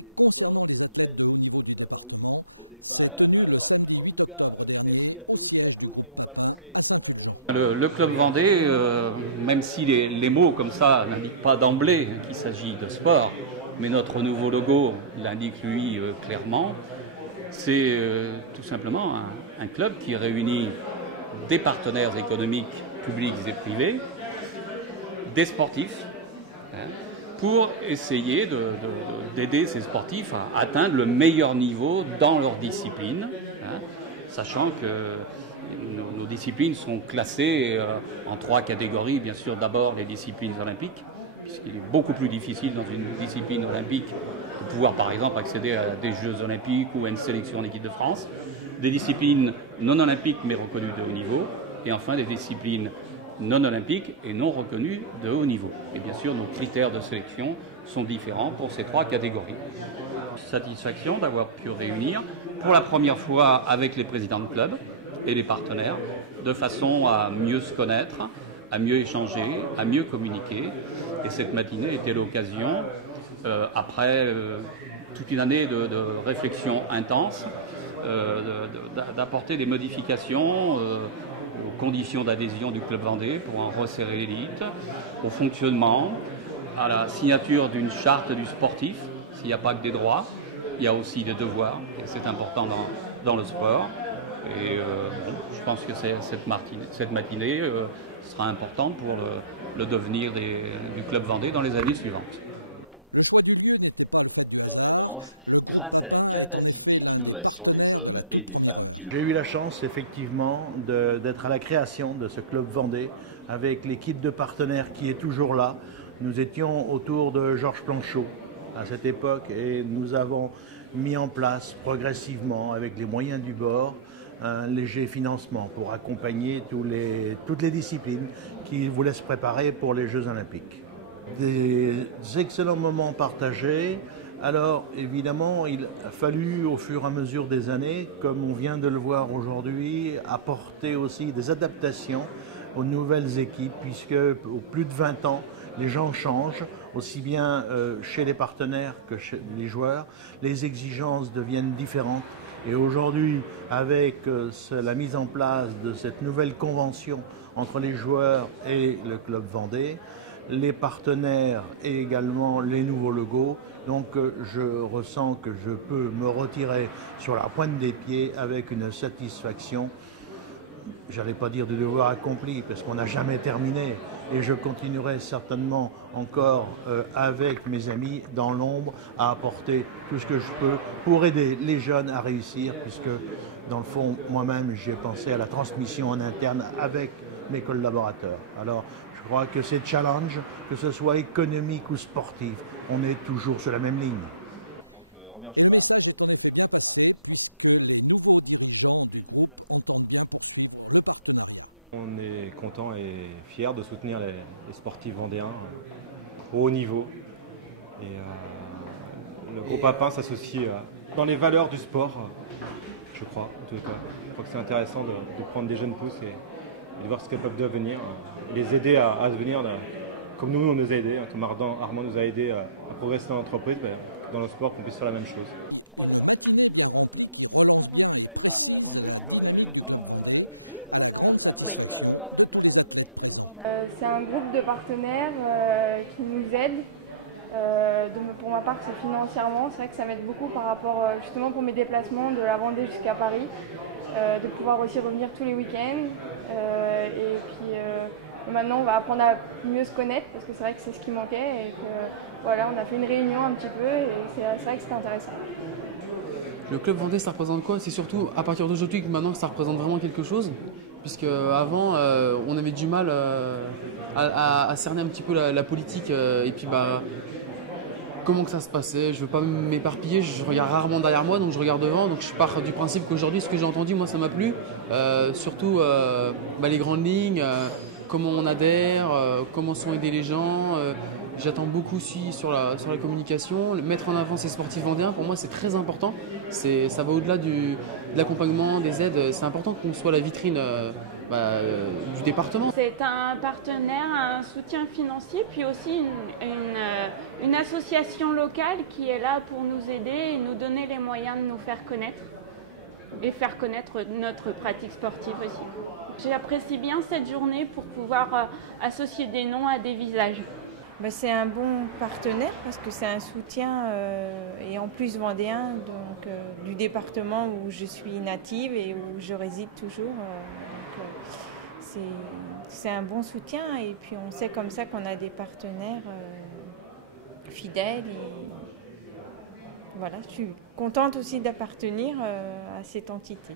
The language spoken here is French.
des sports que vous êtes, que nous avons eu au départ. Alors, en tout cas, merci à tous et à toutes. Et on va passer le Club Vendée, même si les mots comme ça n'indiquent pas d'emblée qu'il s'agit de sport, mais notre nouveau logo l'indique lui clairement, c'est tout simplement un club qui réunit des partenaires économiques publics et privés, des sportifs, pour essayer d'aider ces sportifs à atteindre le meilleur niveau dans leur discipline, sachant que nos disciplines sont classées en 3 catégories. Bien sûr, d'abord les disciplines olympiques, puisqu'il est beaucoup plus difficile dans une discipline olympique de pouvoir, par exemple, accéder à des Jeux olympiques ou à une sélection en équipe de France, des disciplines non olympiques mais reconnues de haut niveau, et enfin des disciplines non olympiques et non reconnues de haut niveau. Et bien sûr, nos critères de sélection sont différents pour ces 3 catégories. Satisfaction d'avoir pu réunir pour la première fois avec les présidents de club et les partenaires, de façon à mieux se connaître, à mieux échanger, à mieux communiquer. Et cette matinée était l'occasion, après toute une année de réflexion intense, d'apporter des modifications aux conditions d'adhésion du Club Vendée pour en resserrer l'élite, au fonctionnement, à la signature d'une charte du sportif. S'il n'y a pas que des droits, il y a aussi des devoirs, et c'est important dans le sport. Et je pense que cette matinée sera importante pour le devenir du Club Vendée dans les années suivantes. Grâce à la capacité d'innovation des hommes et des femmes qui... J'ai eu la chance effectivement d'être à la création de ce Club Vendée avec l'équipe de partenaires qui est toujours là. Nous étions autour de Georges Planchot à cette époque et nous avons mis en place progressivement avec les moyens du bord un léger financement pour accompagner toutes les disciplines qui voulaient se préparer pour les Jeux Olympiques. Des excellents moments partagés. Alors évidemment, il a fallu au fur et à mesure des années, comme on vient de le voir aujourd'hui, apporter aussi des adaptations aux nouvelles équipes, puisque au plus de 20 ans, les gens changent, aussi bien chez les partenaires que chez les joueurs. Les exigences deviennent différentes. Et aujourd'hui, avec la mise en place de cette nouvelle convention entre les joueurs et le Club Vendée, les partenaires et également les nouveaux logos. Donc je ressens que je peux me retirer sur la pointe des pieds avec une satisfaction, j'allais pas dire de devoir accompli parce qu'on n'a jamais terminé et je continuerai certainement encore avec mes amis dans l'ombre à apporter tout ce que je peux pour aider les jeunes à réussir, puisque dans le fond moi-même j'ai pensé à la transmission en interne avec mes collaborateurs. Alors je crois que ces challenges, que ce soit économique ou sportif, on est toujours sur la même ligne. On est content et fier de soutenir les sportifs vendéens au haut niveau. Et le groupe Apin s'associe dans les valeurs du sport, je crois, en tout cas. Je crois que c'est intéressant de prendre des jeunes pousses et de voir ce qu'elles peuvent devenir, les aider à devenir, comme nous on nous a aidés, comme Armand nous a aidés à progresser dans l'entreprise, dans le sport qu'on puisse faire la même chose. C'est un groupe de partenaires qui nous aident. Pour ma part, c'est financièrement. C'est vrai que ça m'aide beaucoup par rapport, justement, pour mes déplacements de la Vendée jusqu'à Paris, de pouvoir aussi revenir tous les week-ends. Et puis maintenant, on va apprendre à mieux se connaître parce que c'est vrai que c'est ce qui manquait. Et que, voilà, on a fait une réunion un petit peu et c'est vrai que c'était intéressant. Le Club Vendée, ça représente quoi? C'est surtout à partir d'aujourd'hui que maintenant ça représente vraiment quelque chose, puisque avant on avait du mal à cerner un petit peu la politique et puis comment que ça se passait. Je veux pas m'éparpiller, je regarde rarement derrière moi, donc je regarde devant, donc je pars du principe qu'aujourd'hui ce que j'ai entendu, moi ça m'a plu, surtout les grandes lignes, comment on adhère, comment sont aidés les gens. J'attends beaucoup aussi sur la communication. Mettre en avant ces sportifs vendéens, pour moi, c'est très important. Ça va au-delà de l'accompagnement, des aides. C'est important qu'on soit la vitrine du département. C'est un partenaire, un soutien financier, puis aussi une association locale qui est là pour nous aider et nous donner les moyens de nous faire connaître et faire connaître notre pratique sportive aussi. J'apprécie bien cette journée pour pouvoir associer des noms à des visages. C'est un bon partenaire parce que c'est un soutien et en plus vendéen donc, du département où je suis native et où je réside toujours. C'est un bon soutien et puis on sait comme ça qu'on a des partenaires fidèles. Et voilà, je suis contente aussi d'appartenir à cette entité.